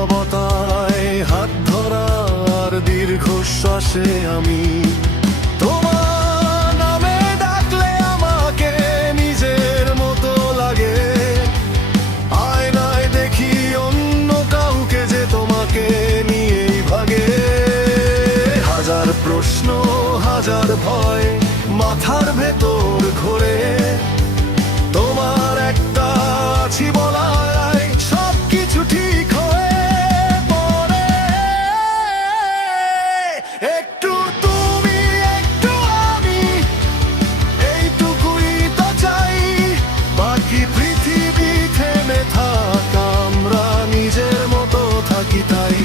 নীরবতায় হাত ধরার দীর্ঘশ্বাসে আমি তোমার নামে ডাকলে আমাকে নিজের মতো লাগে। আয়নায় দেখি অন্য কাউকে যে তোমাকে নিয়েই ভাগে। হাজার প্রশ্ন হাজার ভয় মাথার ভেতর ঘোরে, তোমার একটা আছি বলায় সবকিছু ঠিক হয়ে পড়ে। একটু তুমি একটু আমি, এইটুকুই তো চাই। বাকি পৃথিবী থেমে থাক, আমরা নিজের মতো থাকি তাই।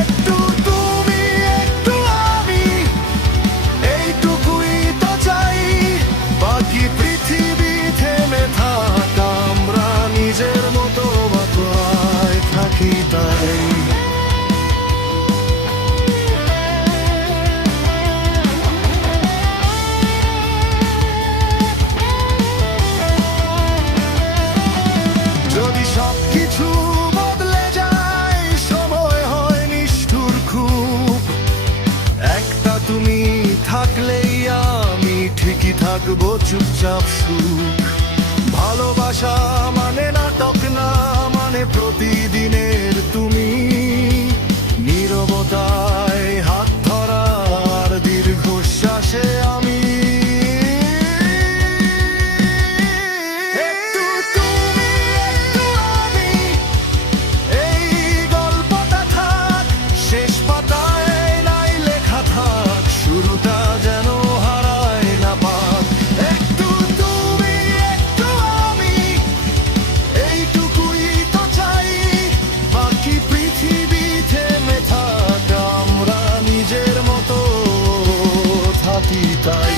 একটু তুমি একটু আমি, এইটুকুই তো চাই। বাকি পৃথিবী থেমে থাক, আমরা নিজের মতো বাতলায় থাকি তাই। যদি সবকিছু বদলে যায়, সময় হয় নিষ্ঠুর খুব। একটা তুমি থাকলেই আমি ঠিকই থাকবো চুপচাপ সুখ। ভালোবাসা মানে নাটক না, মানে প্রতিদিনের তুমি। নীরবতায় হাত ধরার দীর্ঘশ্বাসে আমি। একটু তুমি একটু আমি, এই গল্পটা থাক শেষ পাতায় নাই লেখা থাক, শুরুটা যেন হারায় না পাক। একটু তুমি একটু আমি, এইটুকুই তো চাই। বাকি পৃথিবী থেমে থাক, আমরা নিজের মতো থাকি তাই।